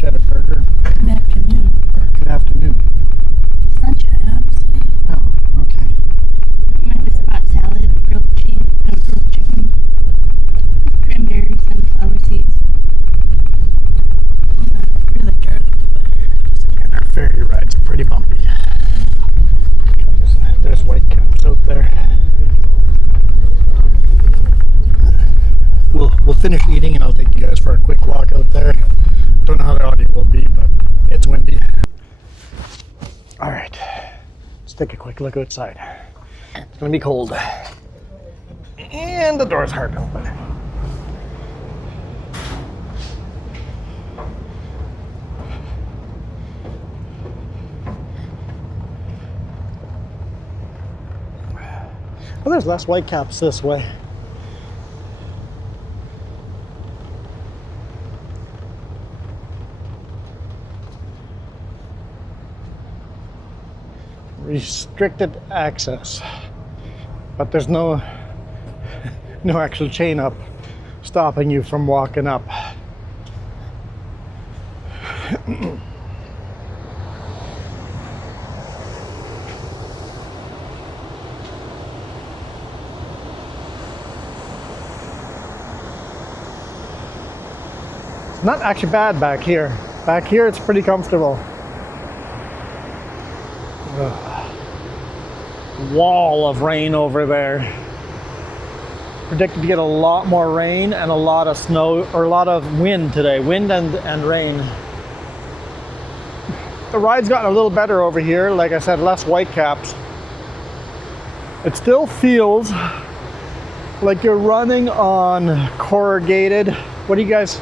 cheddar burger. Good afternoon. Good afternoon. Sunshine, obviously. Oh, okay. Might be spot salad, grilled cheese, grilled chicken, cranberries, and flower seeds. Really garlicky. And our ferry ride's pretty bumpy. There's whitecaps out there. We'll finish eating and I'll take you guys for a quick walk out there. Don't know how the audio will be, but it's windy. All right, let's take a quick look outside. It's gonna be cold. And the door's hard to open. Well, there's less whitecaps this way. Restricted access, but there's no actual chain up stopping you from walking up. It's not actually bad back here. Back here it's pretty comfortable. Wall of rain over there. Predicted to get a lot more rain and a lot of snow, or a lot of wind today. Wind and rain. The ride's gotten a little better over here. Like I said, less whitecaps. It still feels like you're running on corrugated. What do you guys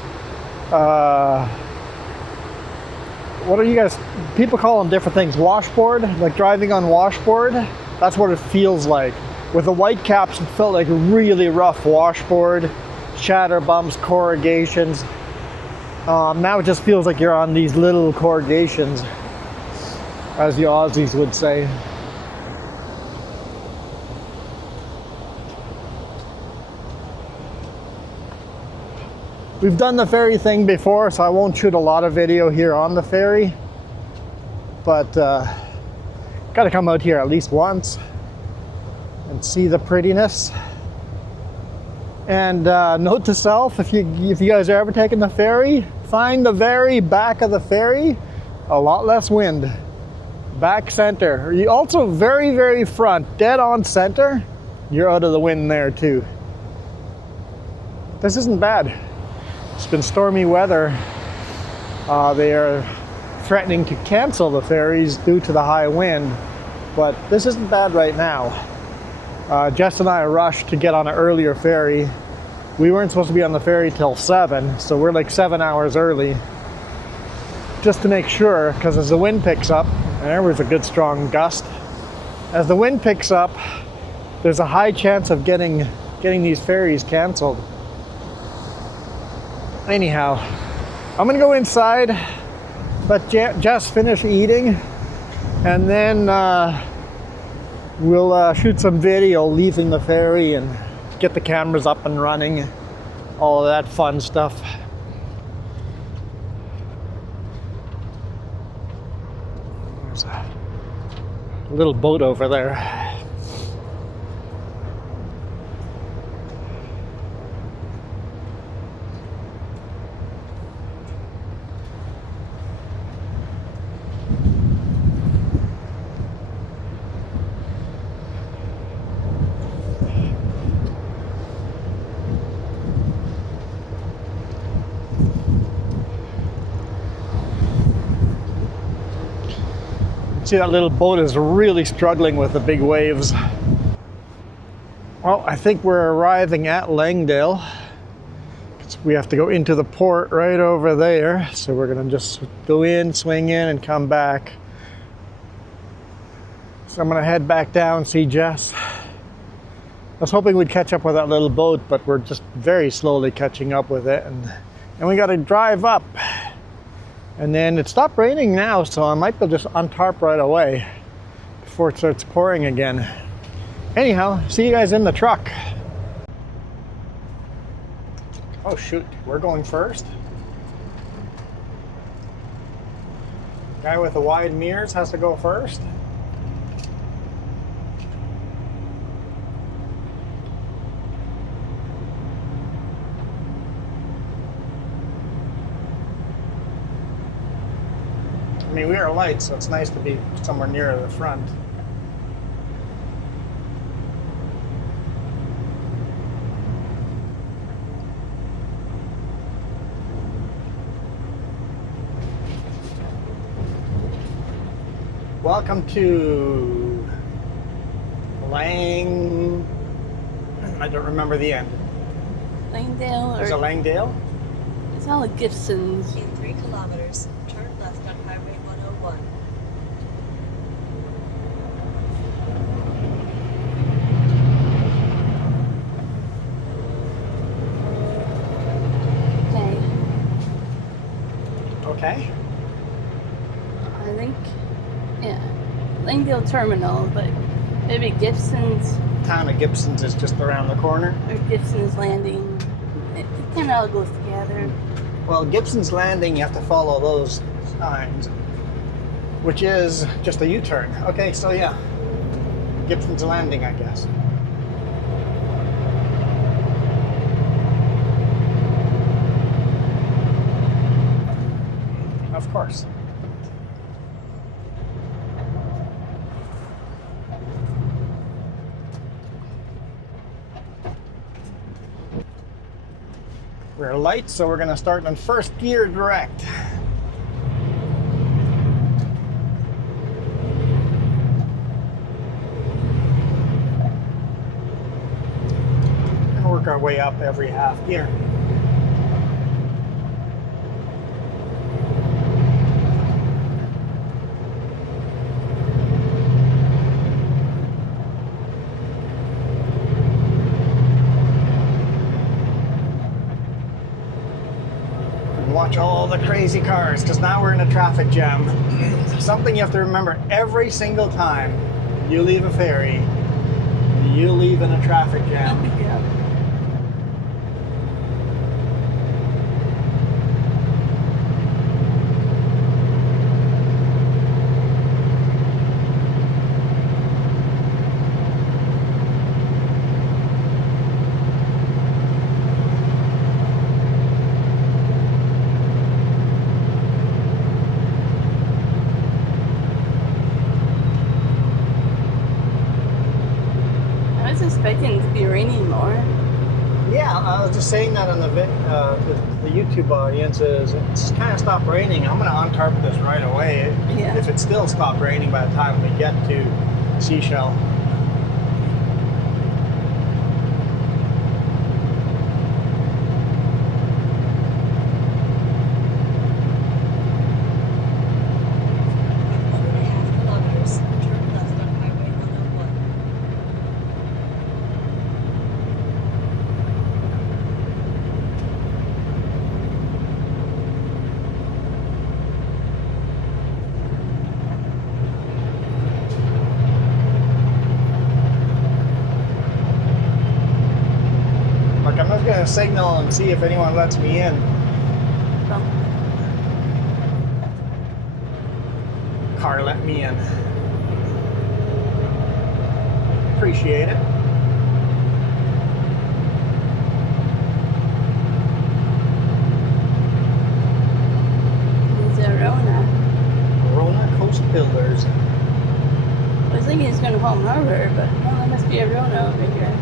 people call them different things. Washboard, like driving on washboard. That's what it feels like. With the white caps, it felt like a really rough washboard, shatter bumps, corrugations. Now it just feels like you're on these little corrugations, as the Aussies would say. We've done the ferry thing before, so I won't shoot a lot of video here on the ferry, but gotta come out here at least once and see the prettiness. And note to self, if you guys are ever taking the ferry, find the very back of the ferry, a lot less wind. Back center. You also very, very front, dead on center, you're out of the wind there too. This isn't bad. It's been stormy weather. They are threatening to cancel the ferries due to the high wind, but this isn't bad right now. Jess and I rushed to get on an earlier ferry. We weren't supposed to be on the ferry till 7, so we're like 7 hours early, just to make sure, because as the wind picks up, and there was a good strong gust, as the wind picks up, there's a high chance of getting these ferries canceled. Anyhow, I'm gonna go inside, let Jess finish eating, and then we'll shoot some video leaving the ferry and get the cameras up and running, all of that fun stuff. There's a little boat over there. See, that little boat is really struggling with the big waves. Well, I think we're arriving at Langdale. We have to go into the port right over there. So we're gonna just go in, swing in, and come back. So I'm gonna head back down, see Jess. I was hoping we'd catch up with that little boat, but we're just very slowly catching up with it. And we gotta drive up. And then it stopped raining now, so I might be just untarp right away before it starts pouring again. Anyhow, see you guys in the truck. Oh shoot, we're going first? Guy with the wide mirrors has to go first. I mean, we are light, so it's nice to be somewhere near the front. Welcome to I don't remember the end. Langdale Is it or Langdale? it's all the Gibsons. In 3 kilometers, turn left on Highway 101. Okay. Okay. I think, yeah, Langdale Terminal, but maybe Gibsons Town of Gibsons is just around the corner. or Gibsons Landing. It kind of all goes together. Well, Gibson's Landing, you have to follow those signs, which is just a U-turn. Okay, so yeah, Gibson's Landing, I guess. Of course. We're light, so we're going to start in first gear direct. And work our way up every half gear. Watch all the crazy cars, because now we're in a traffic jam. Something you have to remember every single time you leave a ferry, you leave in a traffic jam. Yeah. I was expecting it to be raining more. Yeah, I was just saying that on the YouTube audience is it's kind of stopped raining. I'm going to untarp this right away. Yeah. If it still stopped raining by the time we get to Sechelt. In 1.5 kilometers, turn left on Highway 101. Like, I'm just going to signal and see if anyone lets me in. So, Car let me in. Appreciate it. it's a Rona. Rona Coast Builders. I was thinking it's going to Home Harbor, but no, that must be a Rona over here.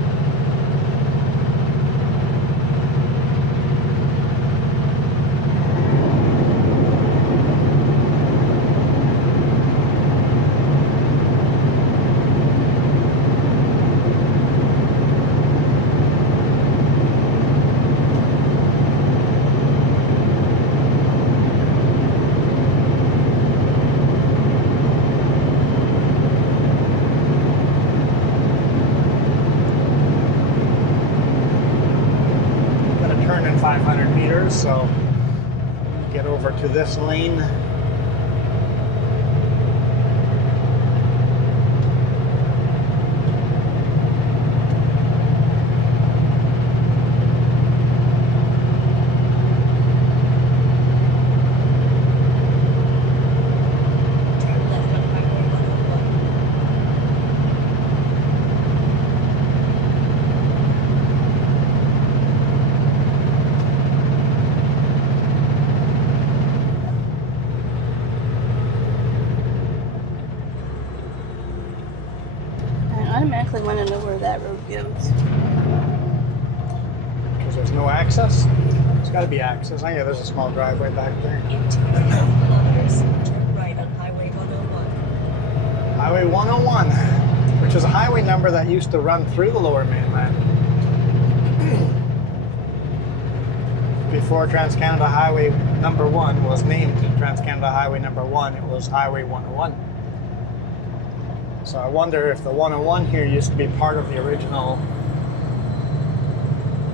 Gonna turn in 500 meters, so get over to this lane. where that road goes. Because there's no access. There's got to be access. Oh yeah, there's a small driveway back there. In 2.5 kilometers, turn right on Highway 101. Highway 101, which is a highway number that used to run through the Lower Mainland. Before Trans-Canada Highway number 1 was named Trans-Canada Highway number 1, it was Highway 101. So I wonder if the 101 here used to be part of the original.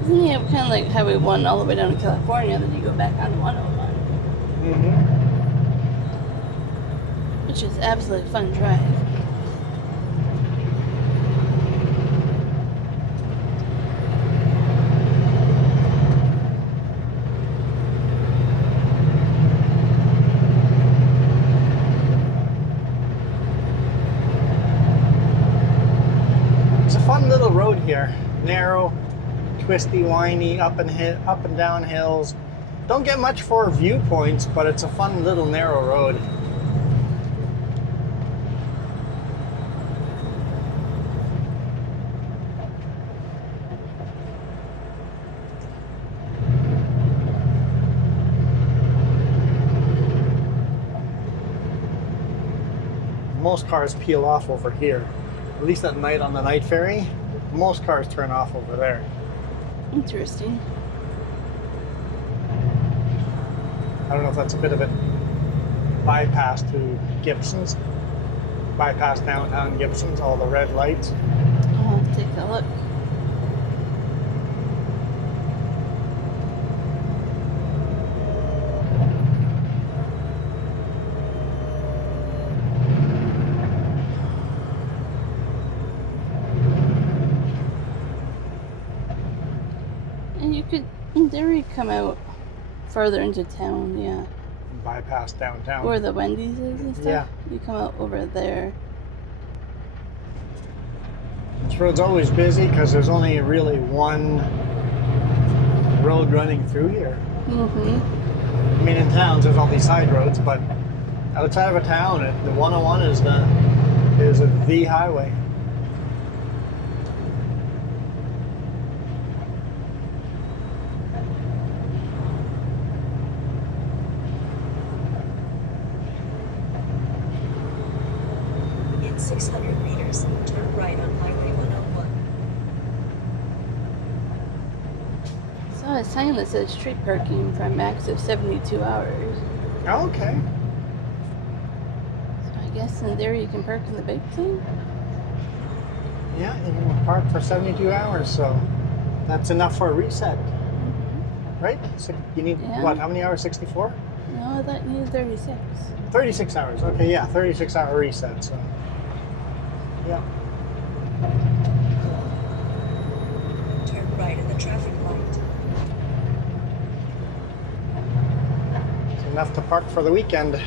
Isn't it kind of like Highway 1 all the way down to California, then you go back on 101? Mm-hmm. Which is absolutely fun drive. It's a fun little road here. Narrow, twisty, windy, up and down hills. Don't get much for viewpoints, but it's a fun little narrow road. Most cars peel off over here. At least at night on the night ferry, most cars turn off over there. Interesting. I don't know if that's a bit of a bypass to Gibsons. Bypass downtown Gibsons, all the red lights. I'll have to take a look. And you could, in theory, come out further into town, yeah. Bypass downtown. Where the Wendy's is and stuff. Yeah. You come out over there. This road's always busy because there's only really one road running through here. Mm-hmm. I mean, in towns there's all these side roads, but outside of a town, the 101 is the highway. In 600 meters, turn right on Highway 101. So I was saying that says street parking for a max of 72 hours. Oh, okay. So I guess in there you can park in the big thing? Yeah, you can park for 72 hours, so that's enough for a reset, right? So you need, Yeah. what, how many hours? 64? No, I thought you needed 36. 36 hours. Okay, yeah, 36-hour reset, so. Yeah. Turn right at the traffic light. It's enough to park for the weekend.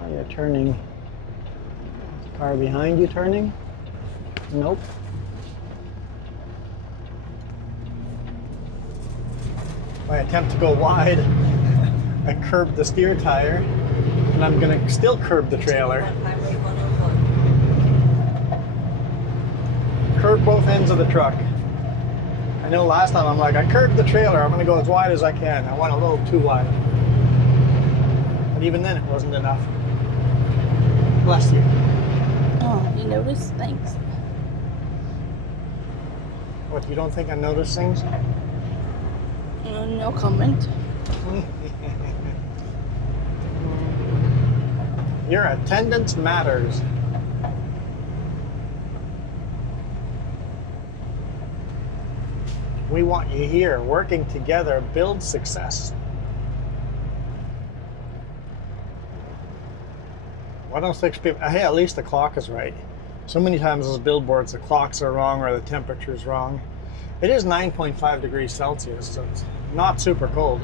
Oh, you're turning. Is the car behind you turning? Nope. If I attempt to go wide, I curb the steer tire, and I'm going to still curb the trailer. On Highway 101. Curb both ends of the truck. I know last time I'm like, I curbed the trailer, I'm going to go as wide as I can. I went a little too wide. But even then, it wasn't enough. Bless you. Oh, you noticed? Thanks. What, you don't think I notice things? No comment. Your attendance matters. We want you here, working together, build success. Why don't 6 people? Hey, at least the clock is right. So many times those billboards, the clocks are wrong or the temperature's wrong. It is 9.5 degrees Celsius, so it's not super cold.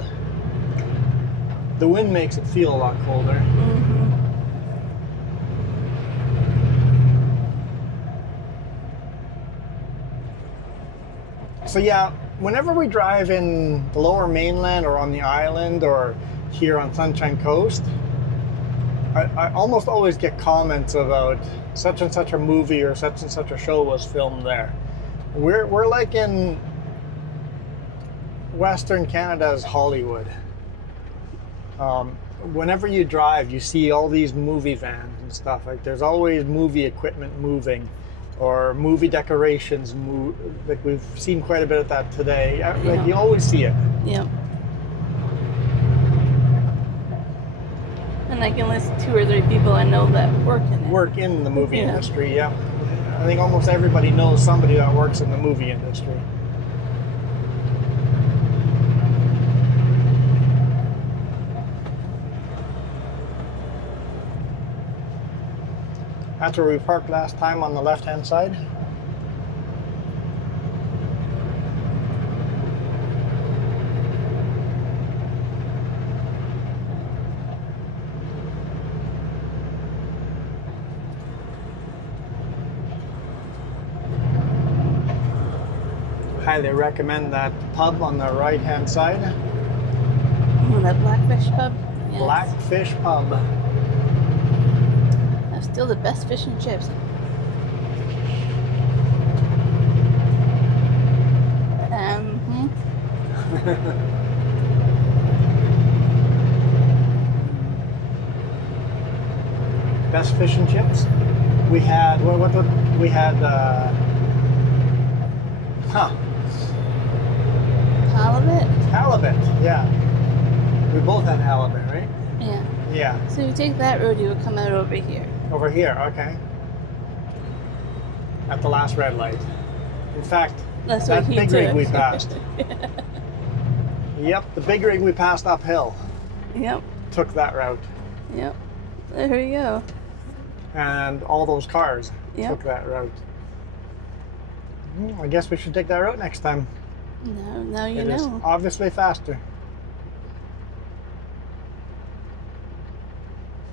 The wind makes it feel a lot colder. Mm-hmm. So yeah, whenever we drive in the lower mainland or on the island or here on Sunshine Coast, I almost always get comments about such and such a movie or such and such a show was filmed there. We're like in Western Canada's Hollywood. Whenever you drive, you see all these movie vans and stuff. Like there's always movie equipment moving, or movie decorations. Like we've seen quite a bit of that today. Like you always see it. Yep. And I can list 2 or 3 people I know that work in it. Work in the movie industry, yeah. I think almost everybody knows somebody that works in the movie industry. That's where we parked last time, on the left-hand side. Highly recommend that pub on the right-hand side. Oh, that Blackfish pub? Yes. Blackfish Pub. That's still the best fish and chips. Best fish and chips. We had we had halibut. Yeah. We both had halibut, right? Yeah. Yeah. So you take that road, you would come out over here. Over here, okay. At the last red light. In fact, That's that what he big rig took. we passed. Yep, the big rig we passed uphill Yep. took that route. Yep. There we go. And all those cars Yep. took that route. I guess we should take that route next time. Now you It is know. obviously faster.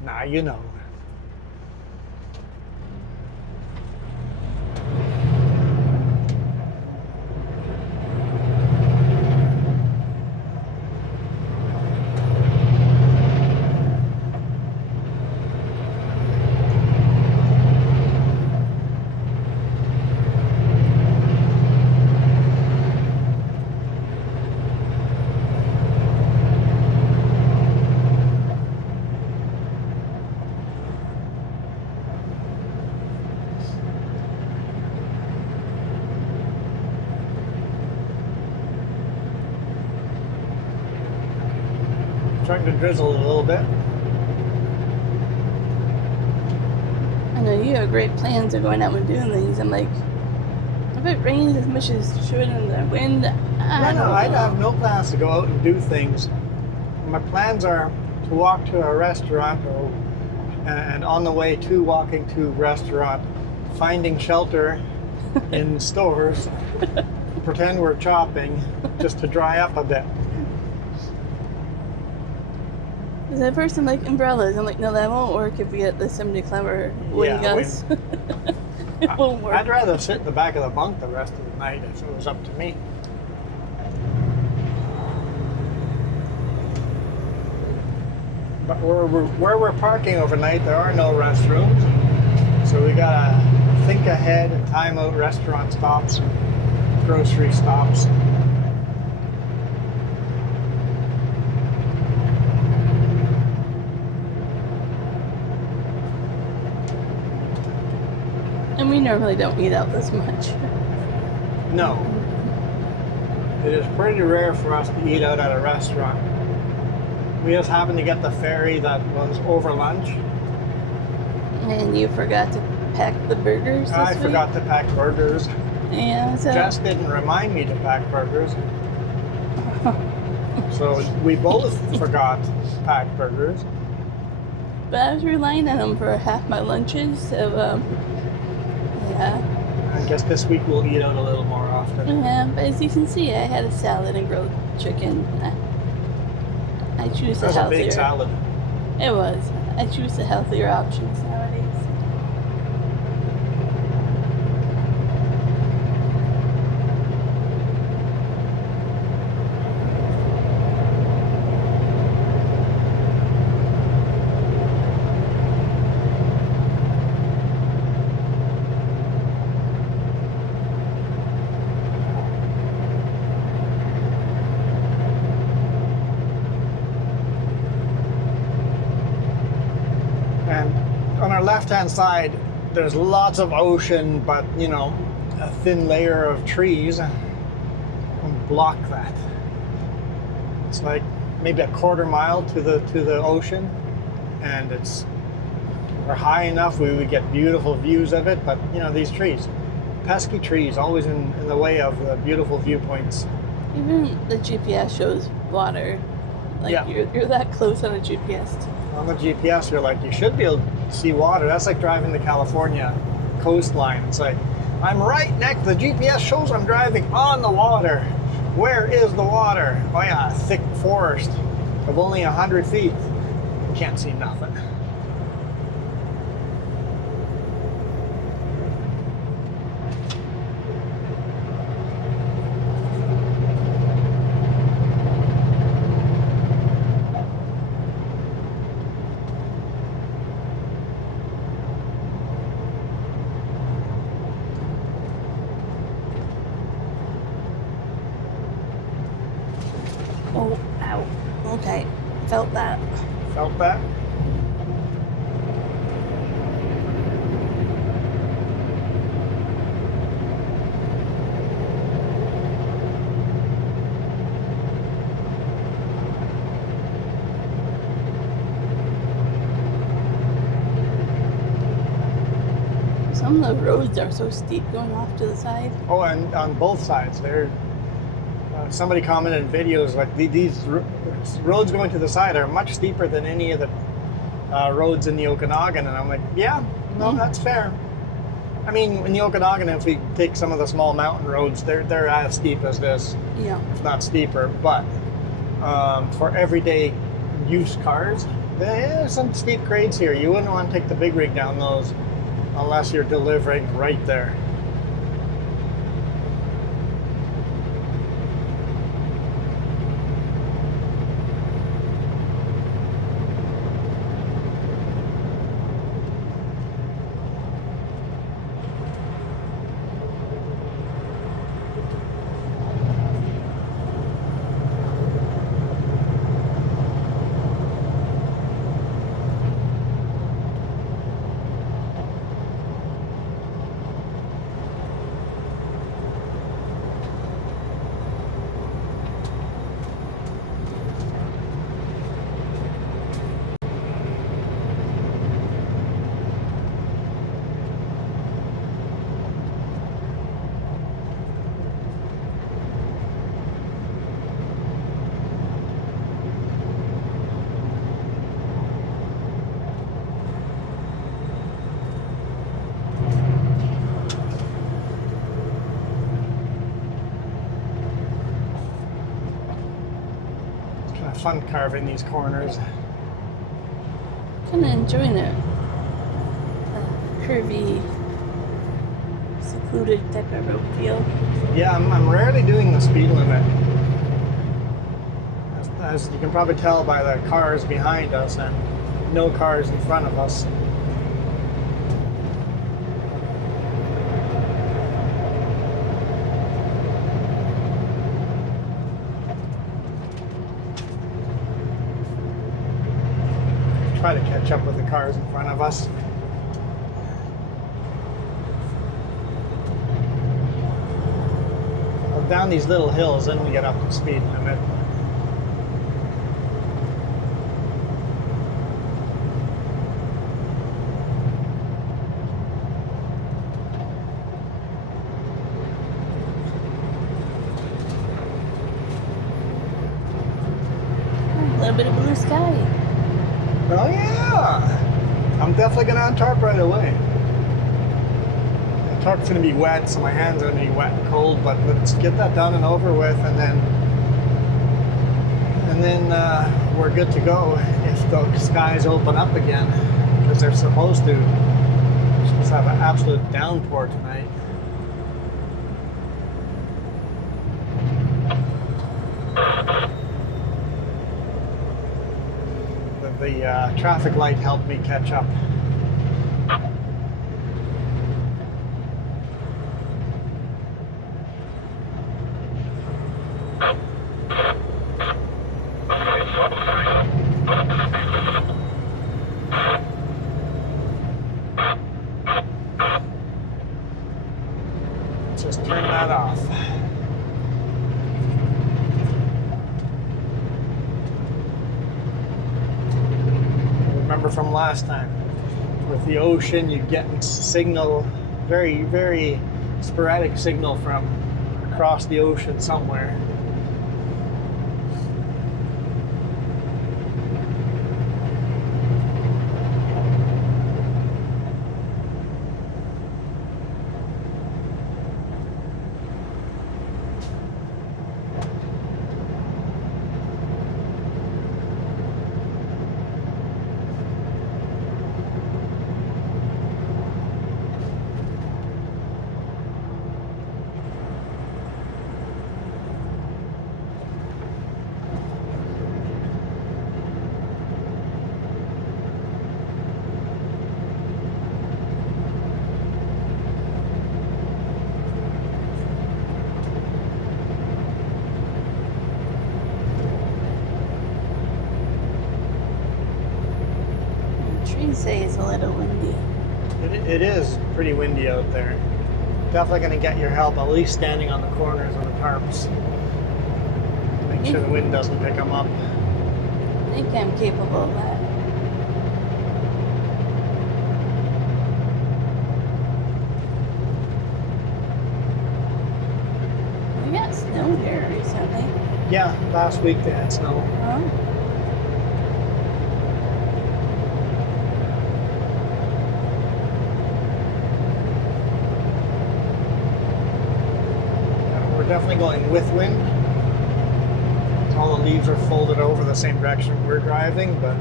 Now you know. Starting to drizzle a little bit. I know you have great plans of going out and doing things. I'm like, if it rains as much as it should in the wind, I don't know. I have no plans to go out and do things. My plans are to walk to a restaurant, and on the way to walking to restaurant, finding shelter in stores, pretend we're chopping just to dry up a bit. Is that person like umbrellas? I'm like, no, that won't work if we get the somebody clever wind gusts. It won't work. I'd rather sit in the back of the bunk the rest of the night if it was up to me. But where we're parking overnight, there are no restrooms, so we gotta think ahead and time out restaurant stops, grocery stops. And we normally don't eat out this much. No. It is pretty rare for us to eat out at a restaurant. We just happened to get the ferry that was over lunch. And you forgot to pack the burgers this I week? forgot to pack burgers. Yeah, so Jess didn't remind me to pack burgers. So we both forgot to pack burgers. but I was relying on them for half my lunches, so yeah. I guess this week we'll eat out a little more often. Yeah, but as you can see, I had a salad and grilled chicken. I choose the That's a healthier. big salad. It was. I choose the healthier options nowadays. left-hand side, there's lots of ocean, but you know, a thin layer of trees will block that. It's like maybe a quarter mile to the ocean, and we're high enough we would get beautiful views of it, but you know, these trees, pesky trees, always in the way of the beautiful viewpoints. Even the GPS shows water. Like, Yeah. you're that close on a GPS. On the GPS, you're like, you should be able to see water. That's like driving the California coastline. It's like, I'm right next, the GPS shows I'm driving on the water. Where is the water? Oh yeah, a thick forest of only 100 feet. You can't see nothing. Oh, ow. Okay. Felt that. Felt that? Some of the roads are so steep going off to the side. Oh, and on both sides, somebody commented in videos like these roads going to the side are much steeper than any of the roads in the Okanagan, and I'm like, yeah, no, that's fair. I mean, in the Okanagan, if we take some of the small mountain roads, they're as steep as this, Yeah. if not steeper. But for everyday use cars, there's some steep grades here. You wouldn't want to take the big rig down those unless you're delivering right there. Fun carving these corners. Kind of enjoying it. Curvy, secluded type of road feel. Yeah, I'm rarely doing the speed limit. As you can probably tell by the cars behind us and no cars in front of us. Try to catch up with the cars in front of us. Well, down these little hills, then we get up to speed limit. A little bit of blue sky. Oh yeah! I'm definitely gonna untarp right away. The tarp's gonna be wet, so my hands are gonna be wet and cold, but let's get that done and over with, and then we're good to go if the skies open up again, because they're supposed to. We're supposed to have an absolute downpour tonight. The traffic light helped me catch up. just turn that off. Remember from last time, with the ocean, you get signal, very, very sporadic signal from across the ocean somewhere. Say it's a little windy. It is pretty windy out there. Definitely going to get your help, at least standing on the corners of the tarps. Make sure the wind doesn't pick them up. I think I'm capable of that. We got snow here recently. Yeah, last week they had snow. Oh. We're definitely going with wind. All the leaves are folded over the same direction we're driving, but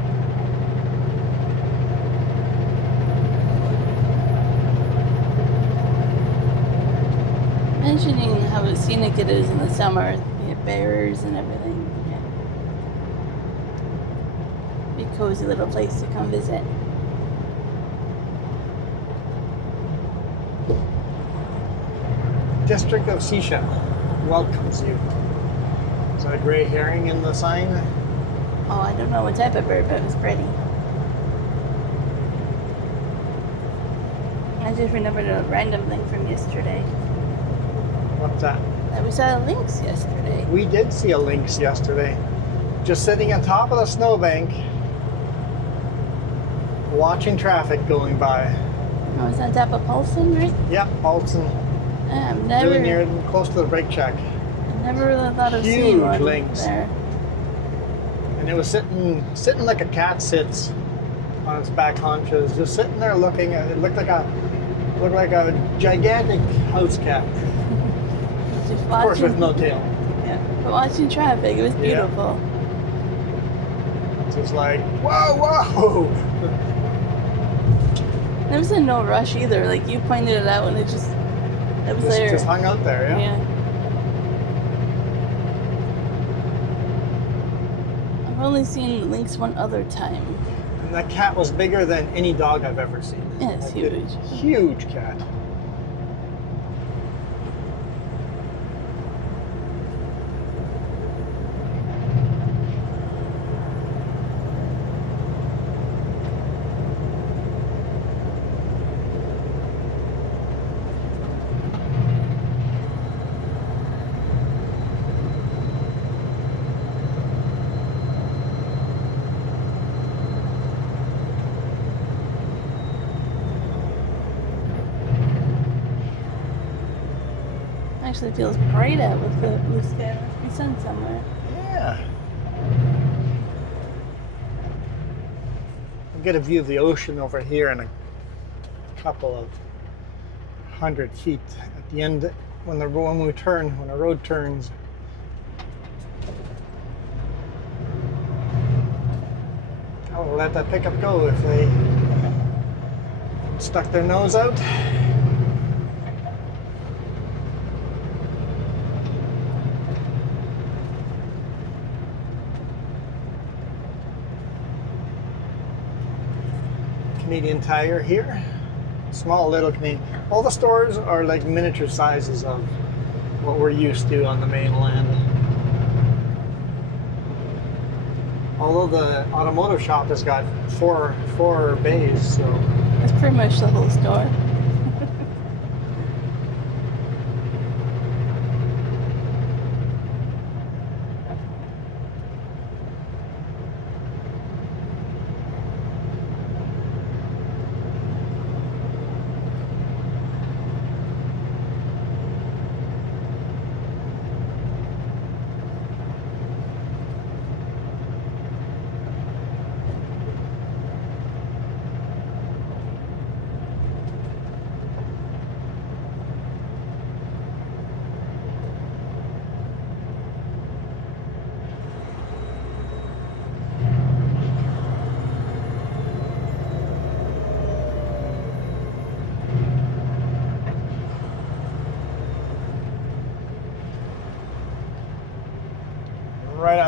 Mentioning how scenic it is in the summer, you get bears and everything. Yeah. Be a cozy little place to come visit. District of Sechelt welcomes you. Is that a gray herring in the sign? Oh, I don't know what type of bird, but it was pretty. I just remembered a random thing from yesterday. What's that? That we saw lynx yesterday. We did see a lynx yesterday. Just sitting on top of the snowbank, watching traffic going by. Oh, it's on top of Paulson, right? Yep, Paulson. I've never, Really near, close to the brake check. I never really thought of seeing Huge one lynx. there. And it was sitting like a cat sits on its back haunches, just sitting there looking at it. Looked like a gigantic house cat. Just Of course, with no tail. Yeah, but watching traffic, it was beautiful. It's just like, whoa, whoa! There was no rush either. Like you pointed it out, and it was there. Just hung out there, yeah. I've only seen lynx one other time. And that cat was bigger than any dog I've ever seen. Yeah, it's huge. Huge cat. Actually feels bright out with the blue sky. There must be sun somewhere. Yeah. I'll get a view of the ocean over here in a couple of 100 feet. At the end, when the road turns. I'll let that pickup go if they stuck their nose out. Canadian Tire here. Small little Canadian. All the stores are like miniature sizes of what we're used to on the mainland. Although the automotive shop has got four bays, so That's pretty much the whole store.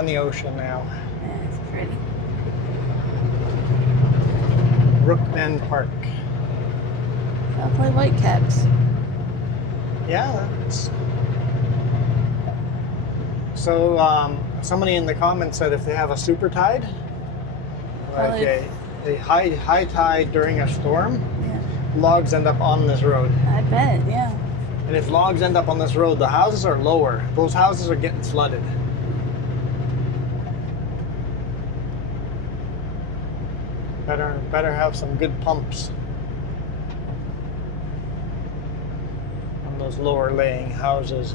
on the ocean now. Yeah, it's pretty. Brookman Park. I'll play Whitecaps. Yeah, that's... So somebody in the comments said if they have a super tide, like a high tide during a storm, Yeah, logs end up on this road. I bet. Yeah. And if logs end up on this road, the houses are lower. Those houses are getting flooded. Better have some good pumps on those lower laying houses.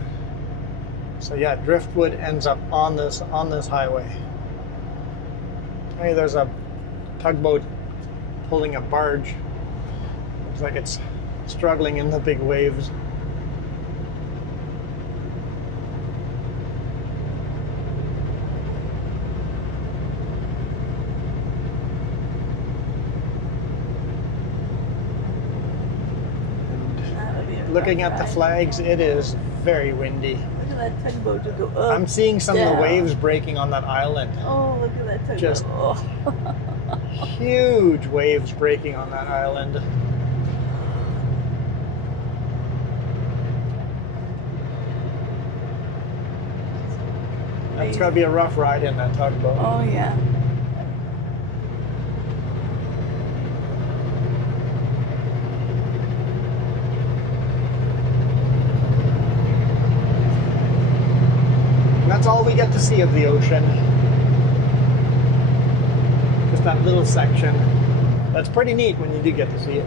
So yeah, driftwood ends up on this highway. Hey, there's a tugboat pulling a barge. Looks like it's struggling in the big waves. That would be a Looking rough at the ride. flags, it is very windy. Look at that tugboat to go up. I'm seeing some of down. the waves breaking on that island. Oh, look at that tugboat. Just- Oh. Huge waves breaking on that island. That's got to be a rough ride in that tugboat. Oh yeah. And that's all we get to see of the ocean. Just that little section. That's pretty neat when you do get to see it.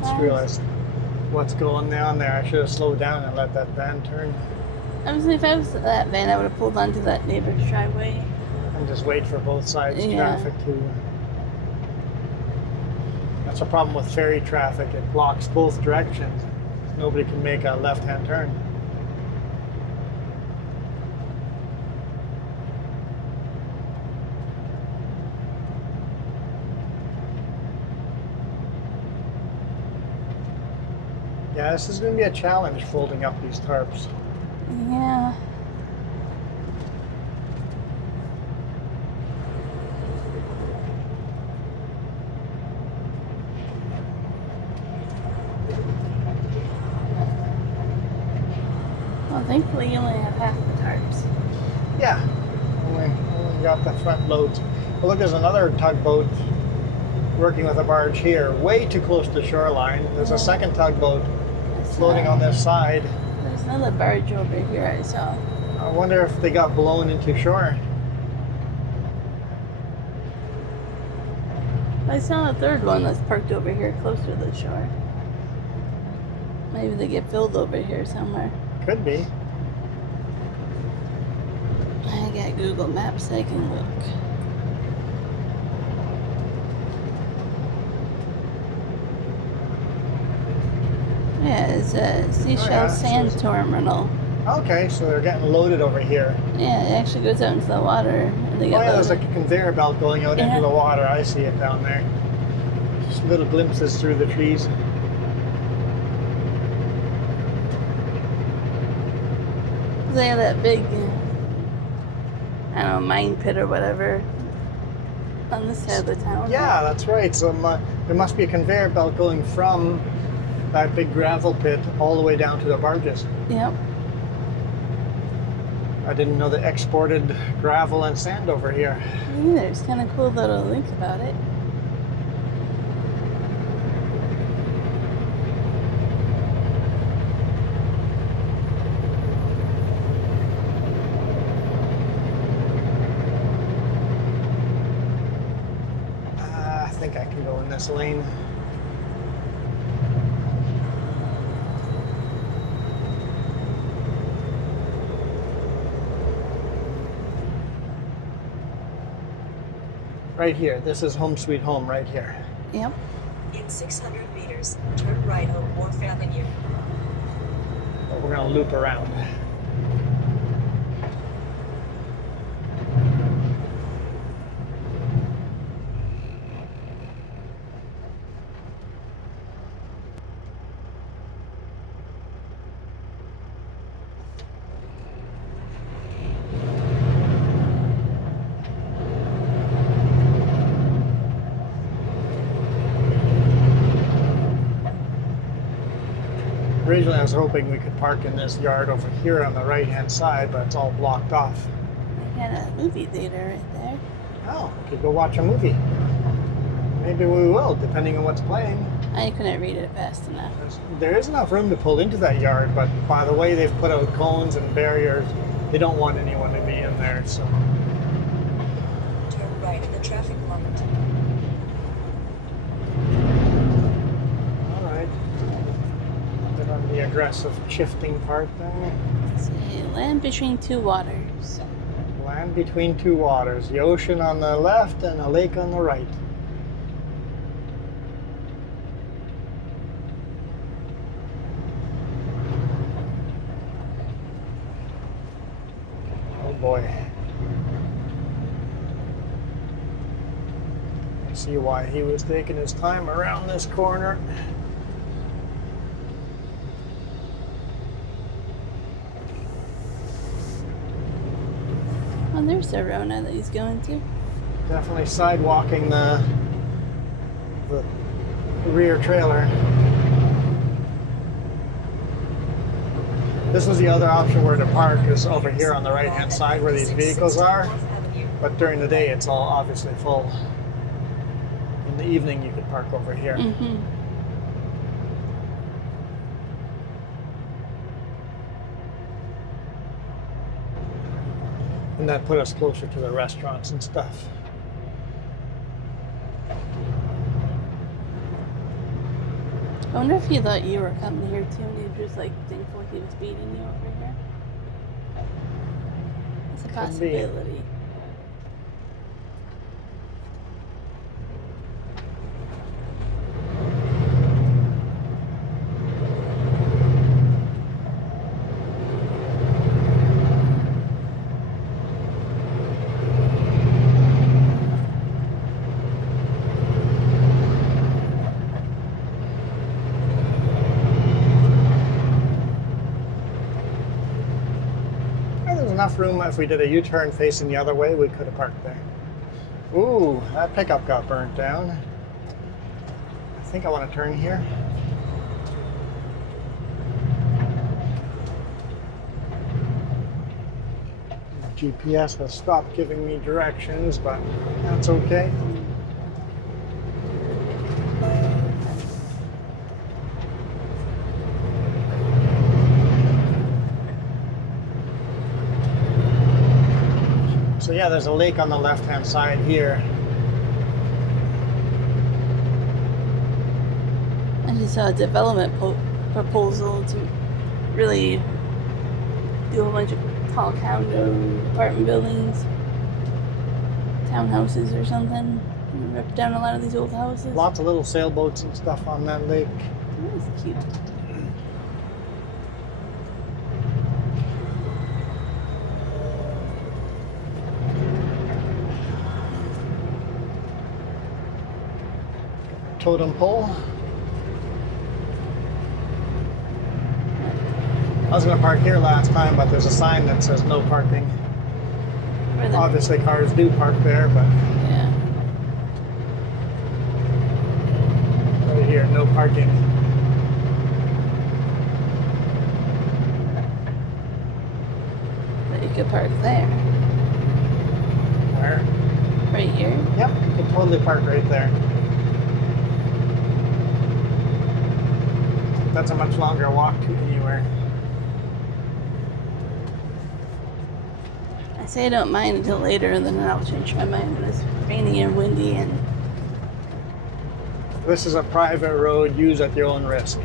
Just realized what's going on there. I should have slowed down and let that van turn I was if I was that van, I would have pulled onto that neighbor's driveway. and just wait for both sides Yeah. traffic to... That's a problem with ferry traffic. It blocks both directions. Nobody can make a left-hand turn. Yeah, this is going to be a challenge folding up these tarps. Yeah. Well, thankfully you only have half the tarps. Yeah, only got the front loads. Well, look, there's another tugboat working with a barge here, way too close to shoreline. There's a second tugboat floating on this side. There's another barge over here I saw. I wonder if they got blown into shore. I saw a third one that's parked over here closer to the shore. Maybe they get filled over here somewhere. Could be. I got Google Maps, I can look. Yeah, it's a seashell yeah, sand so- terminal. Okay, so they're getting loaded over here. Yeah, it actually goes out into the water. And they Oh get yeah, there's loaded. like a conveyor belt going out Yeah. into the water. I see it down there. Just little glimpses through the trees. They have that big, I don't know, mine pit or whatever on this side of the town. Yeah, that's right. So there must be a conveyor belt going from that big gravel pit all the way down to the barges. Yep. I didn't know they exported gravel and sand over here. Me neither. It's kind of cool little link about it. I think I can go in this lane. Right here. This is home sweet home right here. Yep. In 600 meters, turn right on Wharf Avenue. But we're going to loop around. Originally, I was hoping we could park in this yard over here on the right-hand side, but it's all blocked off. They got a movie theater right there. Oh, we could go watch a movie. Maybe we will, depending on what's playing. I couldn't read it fast enough. There is enough room to pull into that yard, but by the way they've put out cones and barriers, they don't want anyone to be in there, so. Turn right at the traffic light. All right. Bit on the aggressive shifting part there. See, land between two waters. Land between two waters. The ocean on the left and a lake on the right. Oh boy. I see why he was taking his time around this corner. Oh, there's the Rona that he's going to. Definitely sidewalking the rear trailer. This was the other option where to park, is over here on the right hand side where these vehicles are. But during the day it's all obviously full. In the evening you could park over here. Mm-hmm. And that put us closer to the restaurants and stuff. I wonder if he thought you were coming here too and he was just like thankful he was beating you over here. It's a Could be. possibility. Enough room. If we did a U-turn facing the other way, we could have parked there. Ooh, that pickup got burnt down. I think I want to turn here. GPS has stopped giving me directions, but that's okay. So yeah, there's a lake on the left-hand side here. I just saw a development proposal to really do a bunch of tall condo apartment buildings, townhouses or something. Rip down a lot of these old houses. Lots of little sailboats and stuff on that lake. That's cute. Totem pole. I was going to park here last time, but there's a sign that says no parking. Where the- Obviously cars do park there, but Yeah. right here, no parking. But you could park there. Where? Right here. Yep, you can totally park right there. That's a much longer walk to anywhere. I say I don't mind until later, and then I'll change my mind when it's rainy and windy and This is a private road, use at your own risk.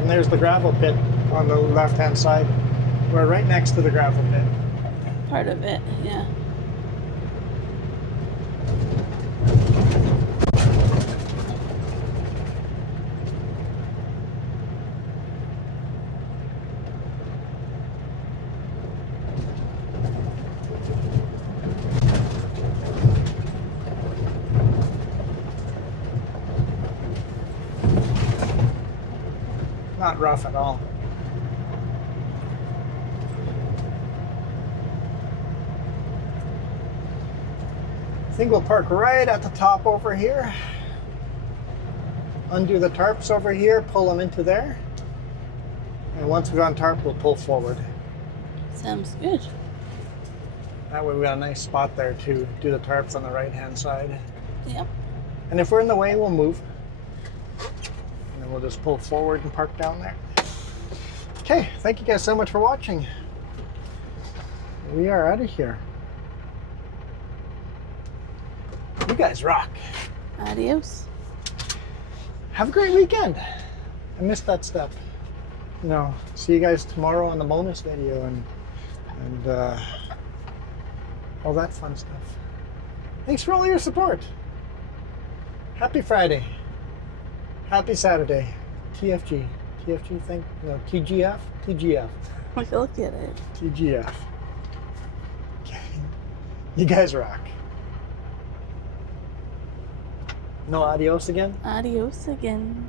And there's the gravel pit on the left-hand side. We're right next to the gravel pit. part of it, yeah. Not rough at all. I think we'll park right at the top over here. Undo the tarps over here, pull them into there. And once we're on tarp, we'll pull forward. Sounds good. That way we got a nice spot there to do the tarps on the right-hand side. Yep. And if we're in the way, we'll move. And then we'll just pull forward and park down there. Okay, thank you guys so much for watching. We are out of here. You guys rock. Adios. Have a great weekend. I missed that step. You know, see you guys tomorrow on the bonus video and all that fun stuff. Thanks for all your support. Happy Friday. Happy Saturday. TFG. TFG thing? No, TGF? TGF. Look at it. TGF. Okay. You guys rock. No adios again? Adios again.